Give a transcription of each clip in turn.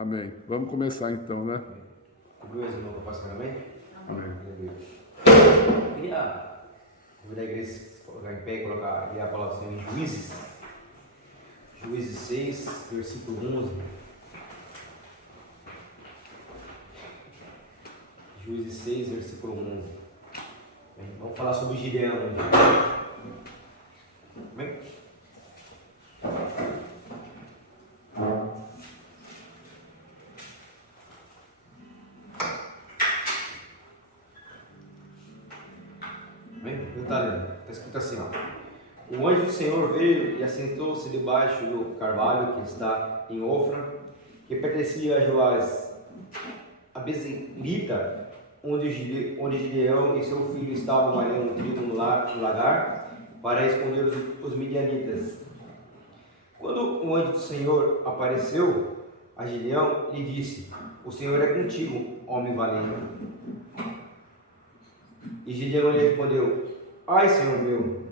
Amém. Vamos começar então, né? Beleza, irmão, para passar, amém? Amém. Eu queria convidar a igreja a se colocar em pé e colocar a palavra do Senhor em Juízes. Juízes 6, versículo 11. Juízes 6, versículo 11. Vamos falar sobre Gideão. Amém? Está escrito assim, ó. O anjo do Senhor veio e assentou-se debaixo do carvalho que está em Ofra, que pertencia a Joás, a Bezerita, onde Gideão e seu filho estavam malhando trigo no lagar, para esconder os midianitas. Quando o anjo do Senhor apareceu a Gideão, lhe disse: O Senhor é contigo, homem valente. E Gideão lhe respondeu: Ai, Senhor meu,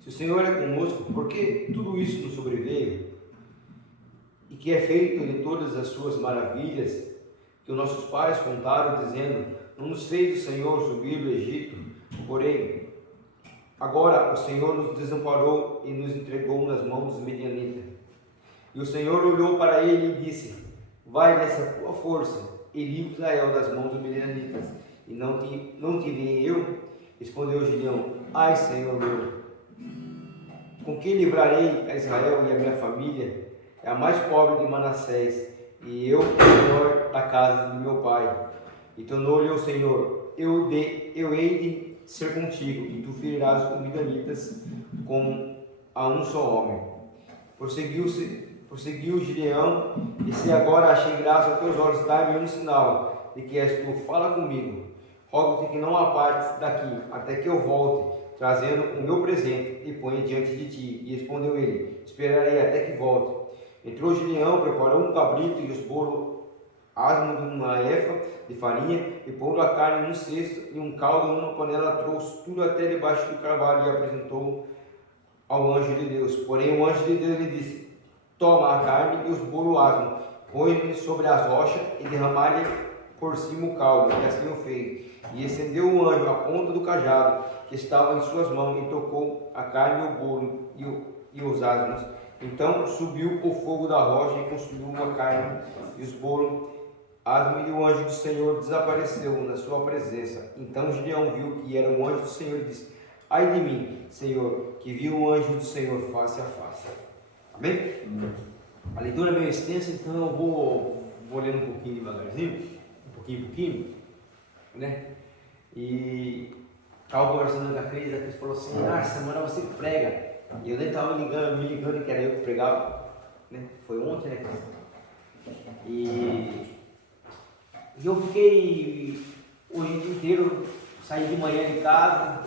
se o Senhor é conosco, por que tudo isso nos sobreveio? E que é feito de todas as suas maravilhas, que os nossos pais contaram, dizendo: Não nos fez o Senhor subir do Egito, porém, agora o Senhor nos desamparou e nos entregou nas mãos dos midianitas. E o Senhor olhou para ele e disse: Vai nessa tua força e livra Israel das mãos dos midianitas, e não te enviei eu? Respondeu Gideão: Ai, Senhor meu, com que livrarei a Israel e a minha família? É a mais pobre de Manassés, e eu, o menor da casa de meu pai. E tornou-lhe o Senhor: Eu hei de ser contigo, e tu ferirás os midianitas como a um só homem. Prosseguiu Gideão: E se agora achei graça aos teus olhos, dá-me um sinal de que és tu, fala comigo. Rogo-te que não apartes daqui, até que eu volte, trazendo o meu presente, e ponha diante de ti. E respondeu ele: Esperarei até que volte. Entrou Gideão, preparou um cabrito e os bolos asmo de uma efa de farinha, e pondo a carne num cesto e um caldo numa panela, trouxe tudo até debaixo do carvalho e apresentou ao anjo de Deus. Porém o anjo de Deus lhe disse: Toma a carne e os bolos asmo, põe-lhe sobre as rochas e derrama-lhe por cima o caldo. E assim o fez. E estendeu o anjo a ponta do cajado que estava em suas mãos, e tocou a carne e o bolo e os asmos. Então subiu o fogo da rocha e consumiu a carne e os bolos asmos, e o anjo do Senhor desapareceu na sua presença. Então Gideão viu que era o anjo do Senhor e disse: Ai de mim, Senhor, que vi o anjo do Senhor face a face. Amém? A leitura é meio extensa, então eu vou lendo um pouquinho devagarzinho, um pouquinho, né? E estava conversando com a Cris falou assim: semana você prega. E eu nem estava me ligando que era eu que pregava, né? Foi ontem, né, Cris? E eu fiquei hoje o dia inteiro, saí de manhã de casa,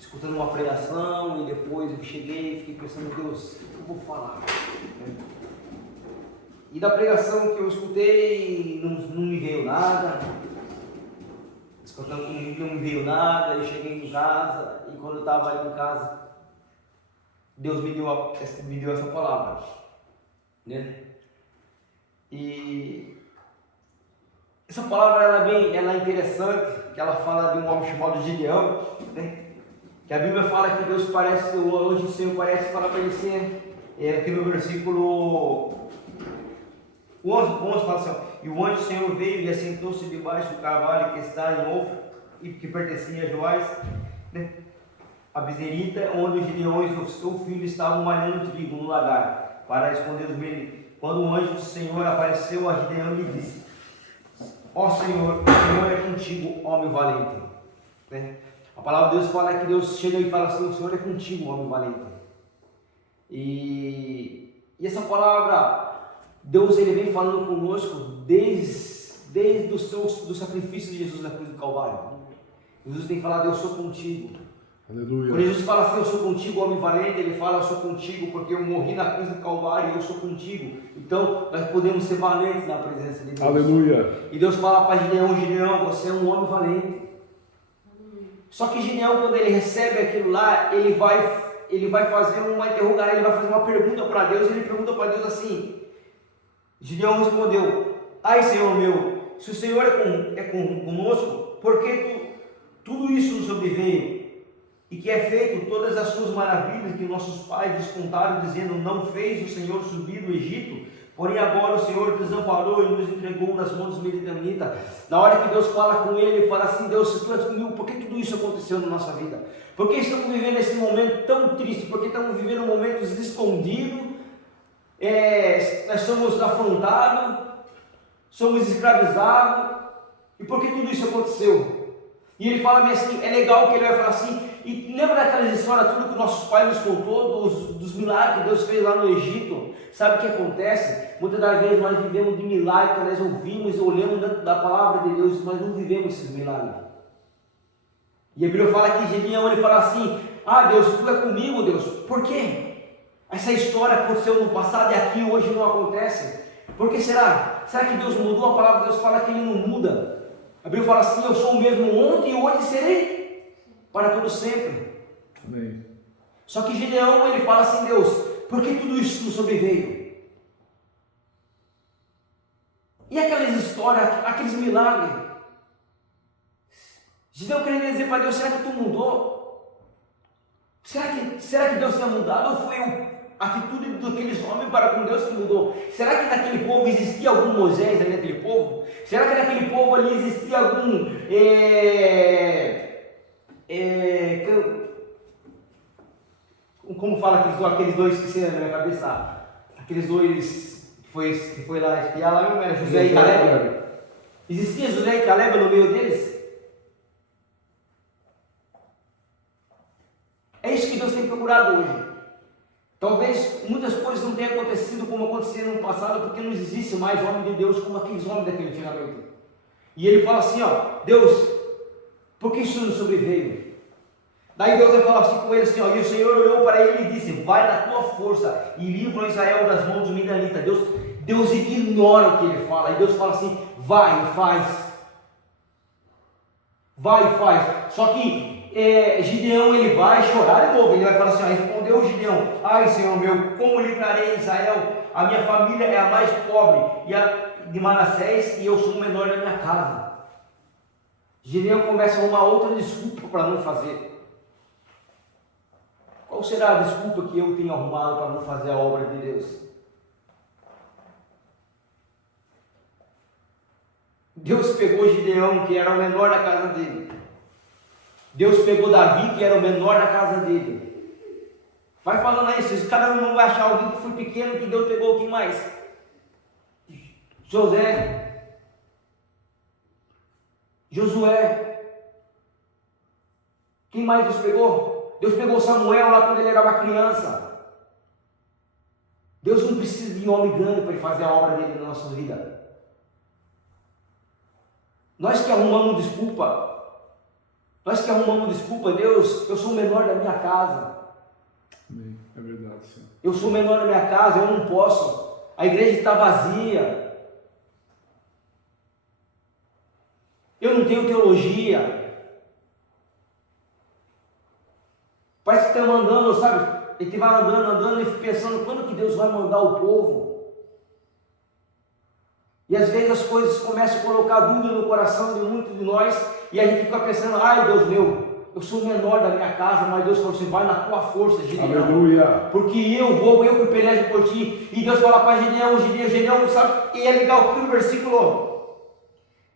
escutando uma pregação, e depois eu cheguei e fiquei pensando: Deus, o que eu vou falar? E da pregação que eu escutei, não me veio nada. Escutando comigo, não me veio nada. Eu cheguei em casa, e quando eu estava ali em casa, Deus me deu essa palavra, né? E essa palavra ela é interessante, que ela fala de um homem chamado Gideão, né? Que a Bíblia fala que Deus parece, o anjo do Senhor parece falar para ele assim, aqui no versículo 11 fala assim: E o anjo do Senhor veio e assentou-se debaixo do carvalho que está em Ofra, e que pertencia a Joás, né? A Bezerita, onde os Gideões e o seu filho estavam malhando trigo no lagar, para esconder os midianitas. Quando o anjo do Senhor apareceu a Gideão, lhe disse: Ó Senhor, o Senhor é contigo, homem valente. Né? A palavra de Deus fala que Deus chega e fala assim: O Senhor é contigo, homem valente. E essa palavra, Deus ele vem falando conosco desde do sacrifício de Jesus na cruz do Calvário. Jesus tem falado: Eu sou contigo. Aleluia. Quando Jesus fala assim: Eu sou contigo, homem valente, ele fala: Eu sou contigo porque eu morri na cruz do Calvário e eu sou contigo. Então nós podemos ser valentes na presença de Deus. Aleluia. E Deus fala para Gideão: Gideão, você é um homem valente. Só que Gideão, quando ele recebe aquilo lá, ele vai fazer uma interrogação, ele vai fazer uma pergunta para Deus. Ele pergunta para Deus assim: Gideão respondeu: ai, Senhor meu, se o Senhor conosco, por que tudo isso nos sobreveio? E que é feito todas as suas maravilhas que nossos pais descontaram, dizendo: não fez o Senhor subir do Egito? Porém agora o Senhor desamparou e nos entregou nas mãos dos midianitas. Na hora que Deus fala com ele fala assim: Deus, se tu és comigo, por que tudo isso aconteceu na nossa vida? Por que estamos vivendo esse momento tão triste? Por que estamos vivendo momentos escondidos? Nós somos afrontados, somos escravizados. E por que tudo isso aconteceu? E ele fala assim, é legal que ele vai falar assim, e lembra daquelas histórias, tudo que nossos pais nos contou, dos milagres que Deus fez lá no Egito? Sabe o que acontece? Muitas das vezes nós vivemos de milagres que nós ouvimos e olhamos dentro da palavra de Deus, mas não vivemos esses milagres. E a Bíblia fala que Gideão, ele fala assim: ah, Deus, tu é comigo, Deus. Por quê? Essa história aconteceu no passado e aqui hoje não acontece. Por que será? Será que Deus mudou? A palavra de Deus fala que Ele não muda. A Bíblia fala assim: eu sou o mesmo ontem e hoje serei para todo sempre. Amém. Só que Gideão, ele fala assim: Deus, por que tudo isso nos sobreveio? E aquelas histórias, aqueles milagres? Gideão querendo dizer para Deus: será que tu mudou? Será que Deus tinha mudado? Ou foi a atitude daqueles homens para com Deus que mudou? Será que naquele povo existia algum Moisés ali naquele povo? Será que naquele povo ali existia algum como fala aqueles dois que se na minha cabeça? Aqueles dois que foi lá espiar lá, não era José e Caleb? Existia José e Caleb no meio deles? É isso que Deus tem procurado hoje. Talvez muitas coisas não tenham acontecido como aconteceram no passado, porque não existe mais homem de Deus como aqueles homens daquele antigamente. E ele fala assim: ó, Deus, por que isso nos sobreveio? Daí Deus vai falar assim com ele assim, ó, e o Senhor olhou para ele e disse: vai na tua força e livra Israel das mãos dos midianitas. Deus ignora o que ele fala, e Deus fala assim: vai e faz. Vai e faz. Só que Gideão, ele vai chorar de novo. Ele vai falar assim: ó, respondeu Gideão: ai, Senhor meu, como livrarei Israel? A minha família é a mais pobre de Manassés, e eu sou o menor da minha casa. Gideão começa a arrumar outra desculpa para não fazer. Qual será a desculpa que eu tenho arrumado para não fazer a obra de Deus? Deus pegou Gideão, que era o menor da casa dele. Deus pegou Davi, que era o menor da casa dele. Vai falando aí, se cada um não vai achar alguém que foi pequeno, que Deus pegou quem mais? Josué. Quem mais Deus pegou? Deus pegou Samuel lá quando ele era uma criança. Deus não precisa de um homem grande para fazer a obra dele na nossa vida. Nós que arrumamos desculpa, Deus, eu sou o menor da minha casa. Amém. É verdade, Senhor. Eu sou o menor da minha casa, eu não posso. A igreja está vazia. Eu não tenho teologia. Parece que está mandando, sabe? Ele vai andando e pensando quando que Deus vai mandar o povo. E às vezes as coisas começam a colocar dúvida no coração de muitos de nós, e a gente fica pensando: ai, Deus meu, eu sou o menor da minha casa, mas Deus falou assim: vai na tua força, Gideão. Aleluia. Porque eu que pelejo por ti. E Deus fala para Gideão, sabe? E é legal que no versículo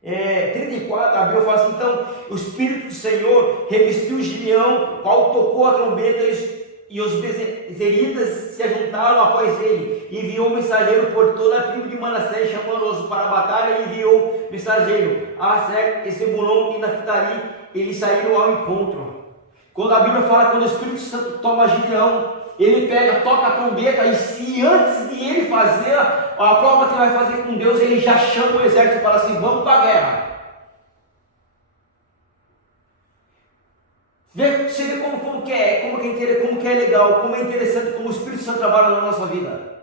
34, a Bíblia fala assim: então o Espírito do Senhor revestiu Gideão, qual tocou a trombeta, e os bezeritas se ajuntaram após ele. Enviou um mensageiro por toda a tribo de Manassés, chamando-os para a batalha, e enviou mensageiro a Aser, Zebulon e Naphtali. Eles saíram ao encontro. Quando a Bíblia fala que quando o Espírito Santo toma Gideão, ele pega, toca a trombeta, e se antes de ele fazer a prova que vai fazer com Deus, ele já chama o exército e fala assim: vamos para a guerra. Você vê como que é legal, como é interessante, como o Espírito Santo trabalha na nossa vida.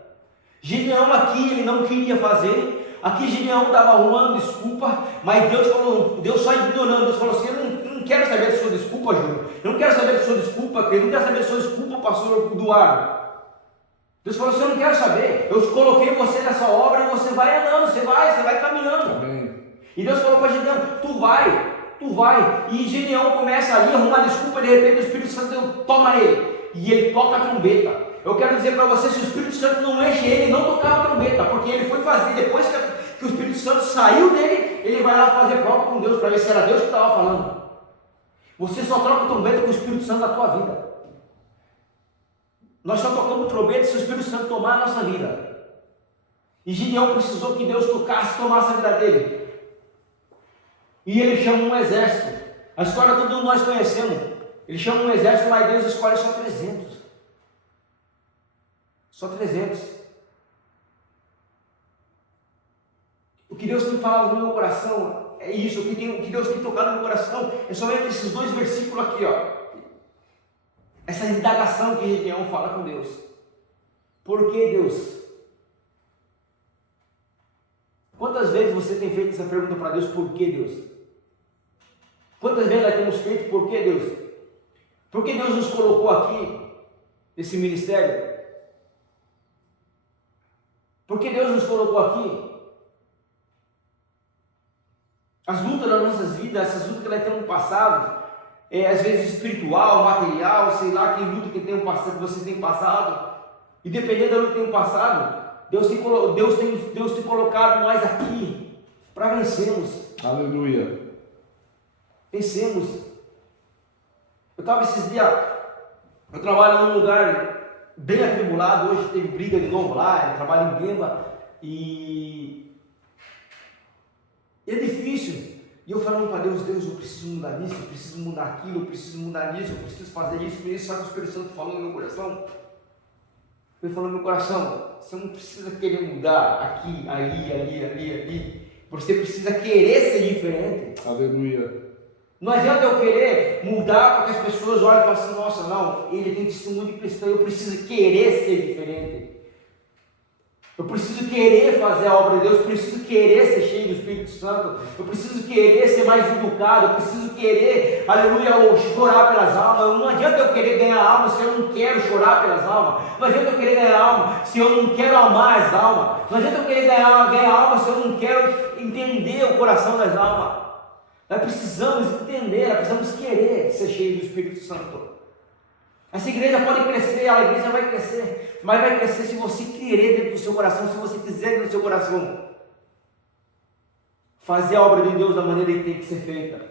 Gideão aqui, ele não queria fazer. Aqui Gideão estava arrumando desculpa, mas Deus só ignorando. Deus falou assim: eu não quero saber da sua desculpa, Júlio. Eu não quero saber da sua desculpa, querido. Eu não quero saber da sua desculpa, pastor Eduardo. Deus falou assim, eu não quero saber, eu coloquei você nessa obra e você vai andando, você vai caminhando. Amém. E Deus falou para Gideão, tu vai. E Gideão começa ali a arrumar desculpa, de repente o Espírito Santo toma ele. E ele toca a trombeta. Eu quero dizer para você, se o Espírito Santo não enche ele, não tocava a trombeta, porque ele foi fazer, depois que o Espírito Santo saiu dele, ele vai lá fazer prova com Deus, para ver se era Deus que estava falando. Você só troca a trombeta com o Espírito Santo da tua vida. Nós só tocamos trombeta se o Espírito Santo tomar a nossa vida. E Gideão precisou que Deus tocasse, tomasse a vida dele. E ele chama um exército. A história todos nós conhecemos. Ele chama um exército, mas Deus escolhe só 300. Só 300. O que Deus tem falado no meu coração é isso. O que Deus tem tocado no meu coração é somente esses 2 versículos aqui, ó. Essa indagação que Gideão fala com Deus. Por que Deus? Quantas vezes você tem feito essa pergunta para Deus? Por que Deus? Quantas vezes nós temos feito por que Deus? Por que Deus nos colocou aqui, nesse ministério? Por que Deus nos colocou aqui? As lutas das nossas vidas, essas lutas que nós temos passado, às vezes espiritual, material, sei lá, que luta que vocês têm passado, e dependendo da luta que tem passado, Deus tem colocado nós aqui para vencermos. Aleluia. Vencemos. Eu estava esses dias, eu trabalho num lugar bem atribulado, hoje teve briga de novo lá, eu trabalho em Bemba, e é difícil. E eu falando para Deus, eu preciso mudar nisso, eu preciso mudar aquilo, eu preciso mudar nisso, eu preciso fazer isso, sabe o que o Espírito Santo falou no meu coração? Ele falou no meu coração, você não precisa querer mudar aqui, ali, você precisa querer ser diferente. Aleluia. Não adianta eu querer mudar para que as pessoas olhem e falem assim, nossa, não, ele tem testemunho de cristão, eu preciso querer ser diferente. Eu preciso querer fazer a obra de Deus, eu preciso querer ser cheio do Espírito Santo, eu preciso querer ser mais educado, eu preciso querer, aleluia, ou chorar pelas almas. Não adianta eu querer ganhar alma se eu não quero chorar pelas almas. Não adianta eu querer ganhar alma se eu não quero amar as almas. Não adianta eu querer ganhar alma se eu não quero entender o coração das almas. Nós precisamos entender, nós precisamos querer ser cheio do Espírito Santo. Essa igreja pode crescer, a igreja vai crescer, mas vai crescer se você querer dentro do seu coração, se você quiser dentro do seu coração fazer a obra de Deus da maneira que tem que ser feita.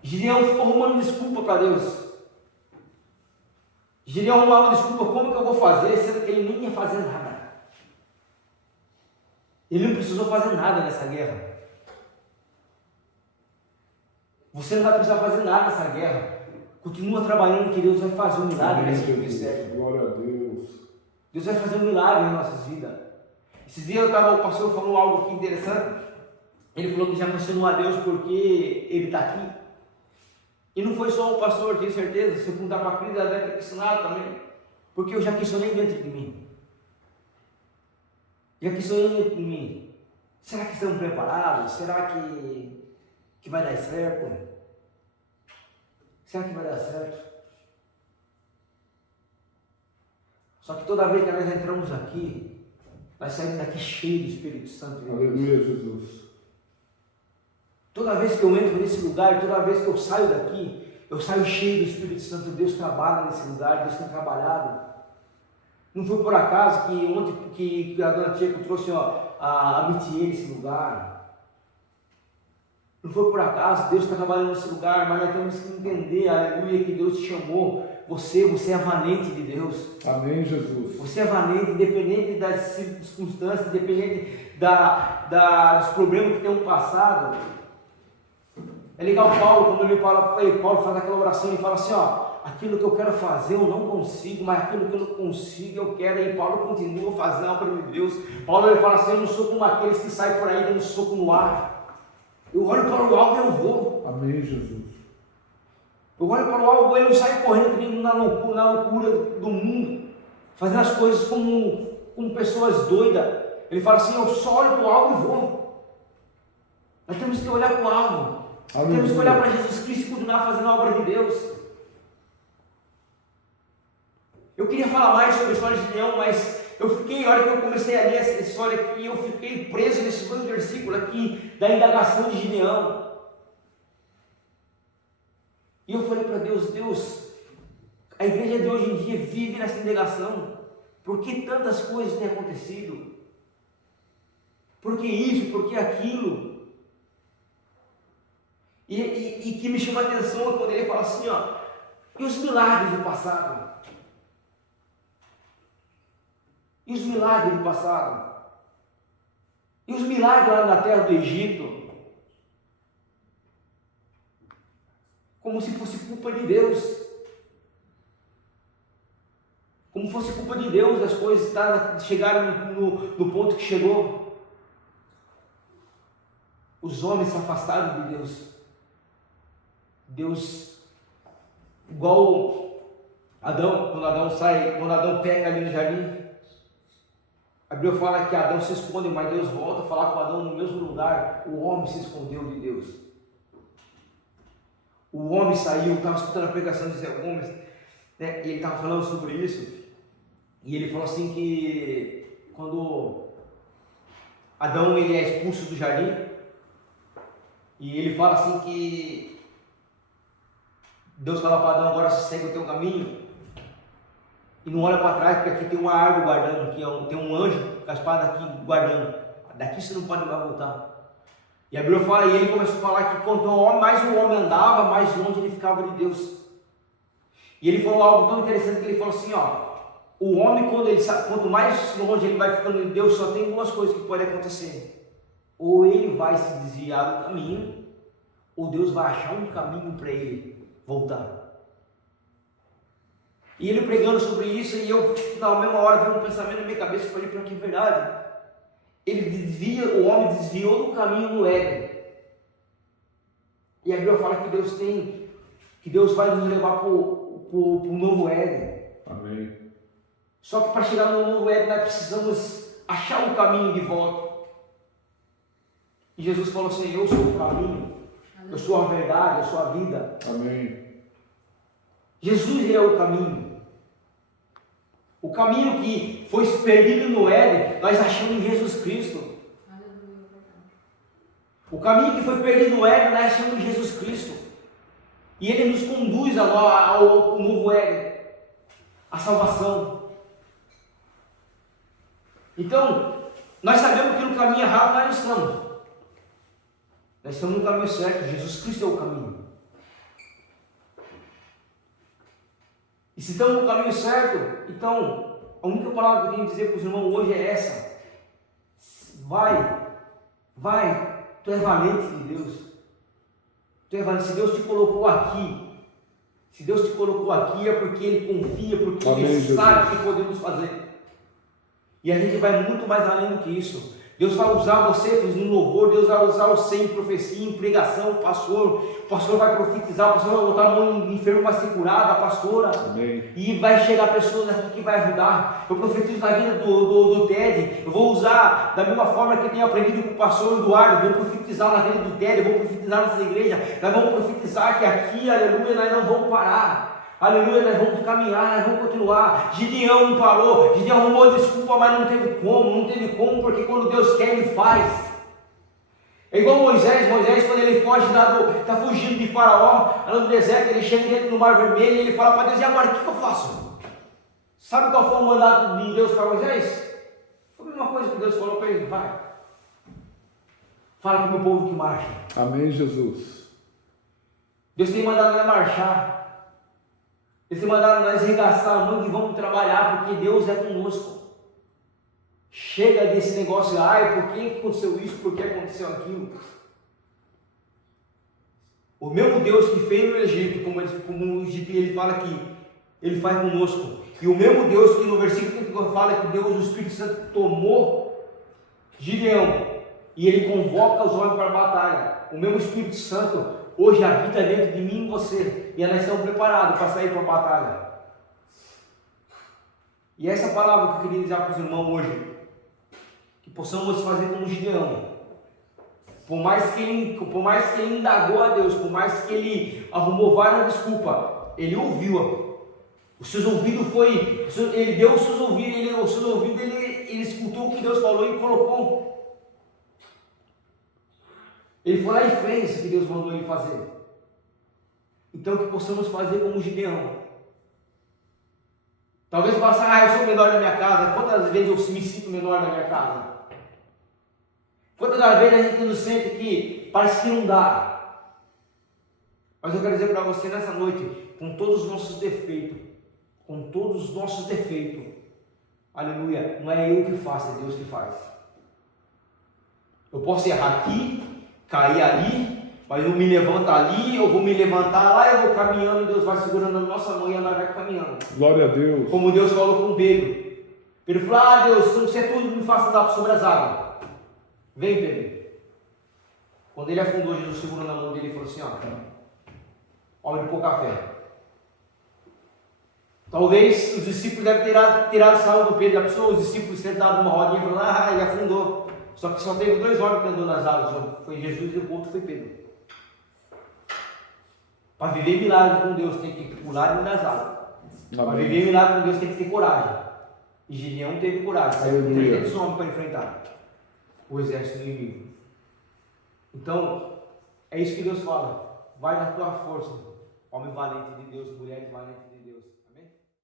Gideão ficou arrumando desculpa para Deus. Gideão arrumava desculpa, como que eu vou fazer, sendo que ele nem ia fazer nada. Ele não precisou fazer nada nessa guerra. Você não vai precisar fazer nada nessa guerra. Continua trabalhando que Deus vai fazer um milagre nesse ministério. Glória a Deus. Deus vai fazer um milagre em nossas vidas. Esses dias o pastor falou algo aqui interessante. Ele falou que já questionou a Deus porque ele está aqui. E não foi só o pastor, tenho certeza. Se eu perguntar para a Cris, ela deve ter questionado também. Porque eu já questionei dentro de mim. Já questionei dentro de mim. Será que estamos preparados? Será que vai dar certo? Será que vai dar certo? Só que toda vez que nós entramos aqui, nós saímos daqui cheios do Espírito Santo. Aleluia, Jesus. Toda vez que eu entro nesse lugar, toda vez que eu saio daqui, eu saio cheio do Espírito Santo. Deus trabalha nesse lugar, Deus tem trabalhado. Não foi por acaso que ontem que a dona Tcheco trouxe a Mitier nesse lugar. Não foi por acaso, Deus está trabalhando nesse lugar, mas nós temos que entender, aleluia, que Deus te chamou. Você é valente de Deus. Amém, Jesus. Você é valente, independente das circunstâncias, independente dos problemas que temos passado. É legal Paulo, quando Paulo faz aquela oração, ele fala assim, aquilo que eu quero fazer eu não consigo, mas aquilo que eu não consigo eu quero. E Paulo continua fazendo a obra de Deus. Paulo ele fala assim, eu não sou como aqueles que saem por aí dando soco no ar. Eu olho para o alvo e eu vou. Amém, Jesus. Eu olho para o alvo e ele não sai correndo na loucura do mundo, fazendo as coisas como pessoas doidas. Ele fala assim, eu só olho para o alvo e vou. Nós temos que olhar para o alvo. Aleluia. Temos que olhar para Jesus Cristo e continuar fazendo a obra de Deus. Eu queria falar mais sobre a história de Gideão, mas eu fiquei, a hora que eu comecei a ler essa história aqui, eu fiquei preso nesses dois versículos aqui, da indagação de Gideão. E eu falei para Deus, Deus, a igreja de hoje em dia vive nessa indagação. Por que tantas coisas têm acontecido? Por que isso? Por que aquilo? E que me chama a atenção é quando ele fala assim, ó, e os milagres do passado? E os milagres do passado? E os milagres lá na terra do Egito? Como se fosse culpa de Deus. Como fosse culpa de Deus as coisas chegaram no ponto que chegou. Os homens se afastaram de Deus. Deus, igual Adão, quando Adão peca ali no jardim, a Bíblia fala que Adão se esconde, mas Deus volta a falar com Adão no mesmo lugar. O homem se escondeu de Deus. O homem saiu, estava escutando a pregação de Zé Gomes, né, e ele estava falando sobre isso, e ele falou assim que quando Adão ele é expulso do jardim, e ele fala assim que Deus fala para Adão, agora segue o teu caminho, e não olha para trás, porque aqui tem uma árvore guardando, aqui tem um anjo com a espada aqui guardando, daqui você não pode mais voltar. E a Bíblia fala, e ele começou a falar que quanto mais o homem andava, mais longe ele ficava de Deus. E ele falou algo tão interessante que ele falou assim, ó, o homem quanto mais longe ele vai ficando de Deus, só tem duas coisas que podem acontecer. Ou ele vai se desviar do caminho, ou Deus vai achar um caminho para ele voltar. E ele pregando sobre isso, e eu na mesma hora veio um pensamento na minha cabeça e falei, para que verdade? O homem desviou do caminho no Éden. E a Bíblia fala que Deus vai nos levar para o novo Éden. Amém. Só que para chegar no novo Éden nós precisamos achar um caminho de volta. E Jesus falou assim, eu sou o caminho, eu sou a verdade, eu sou a vida. Amém. Jesus é o caminho. O caminho que foi perdido no Éden, nós achamos em Jesus Cristo. O caminho que foi perdido no Éden, nós achamos em Jesus Cristo. E Ele nos conduz ao novo Éden, à salvação. Então, nós sabemos que no caminho errado nós não estamos. Nós estamos no caminho certo, Jesus Cristo é o caminho. E se estamos no caminho certo, então, a única palavra que eu tenho que dizer para os irmãos hoje é essa. Vai, tu és valente de Deus. Tu és valente, se Deus te colocou aqui, é porque Ele confia, porque Amém, Ele Jesus. sabe o que podemos fazer. E a gente vai muito mais além do que isso. Deus vai usar você no louvor, Deus vai usar você em profecia, em pregação, o pastor vai profetizar, o pastor vai botar a mão no enfermo, vai ser curado, a pastora. Amém. E vai chegar pessoas aqui que vai ajudar. Eu profetizo na vida do Ted, eu vou usar da mesma forma que eu tenho aprendido com o pastor Eduardo, vou profetizar na vida do Ted, eu vou profetizar nessa igreja, nós vamos profetizar que aqui, aleluia, nós não vamos parar. Aleluia, nós vamos caminhar, nós vamos continuar. Gideão não parou, Gideão arrumou desculpa, mas não teve como, porque quando Deus quer, Ele faz. É igual Moisés quando ele foge está fugindo de Faraó, lá no deserto, ele chega dentro do Mar Vermelho e ele fala para Deus, e agora o que eu faço? Sabe qual foi o mandato de Deus para Moisés? Foi a mesma coisa que Deus falou para ele, vai. Fala para o meu povo que marcha. Amém, Jesus. Deus tem mandado nós marchar. Eles mandaram nós arregaçar a mão e vamos trabalhar, porque Deus é conosco. Chega desse negócio, por que aconteceu isso, por que aconteceu aquilo. O mesmo Deus que fez no Egito, como ele fala que Ele faz conosco. E o mesmo Deus que no versículo que fala que Deus, o Espírito Santo, tomou Gideão e Ele convoca os homens para a batalha. O mesmo Espírito Santo hoje habita dentro de mim e você, e nós estamos preparados para sair para a batalha. E essa palavra que eu queria dizer para os irmãos hoje, que possamos fazer como Gideão. Por mais que ele indagou a Deus, por mais que ele arrumou várias desculpas, ele ouviu Os seus ouvidos ele deu os seus ouvidos, ele escutou o que Deus falou e colocou. Ele foi lá e fez o que Deus mandou ele fazer. Então que possamos fazer como Gideão. Talvez passar, eu sou o menor da minha casa. Quantas vezes eu me sinto menor da minha casa? Quantas vezes a gente não sente que parece que não dá? Mas eu quero dizer para você nessa noite, com todos os nossos defeitos, aleluia, não é eu que faço, é Deus que faz. Eu posso errar aqui, cair ali, mas eu me levanto ali, eu vou me levantar lá, eu vou caminhando, Deus vai segurando a nossa mão e ela vai caminhando. Glória a Deus. Como Deus falou com Pedro. Pedro falou, Deus, se não ser tudo, me faça andar sobre as águas. Vem, Pedro. Quando ele afundou, Jesus segurou na mão dele e falou assim, homem de pouca fé. Talvez os discípulos devem ter tirado sarro do Pedro. A pessoa, os discípulos sentados numa rodinha e falaram, ele afundou. Só que só teve 2 homens que andou nas águas. Foi Jesus e o outro foi Pedro. Para viver milagre com Deus tem que pular nas águas. Para viver milagre com Deus tem que ter coragem. E Gideão teve coragem. Saiu com 300 homens para enfrentar o exército do inimigo. Então, é isso que Deus fala. Vai na tua força, homem valente de Deus, mulher valente de Deus.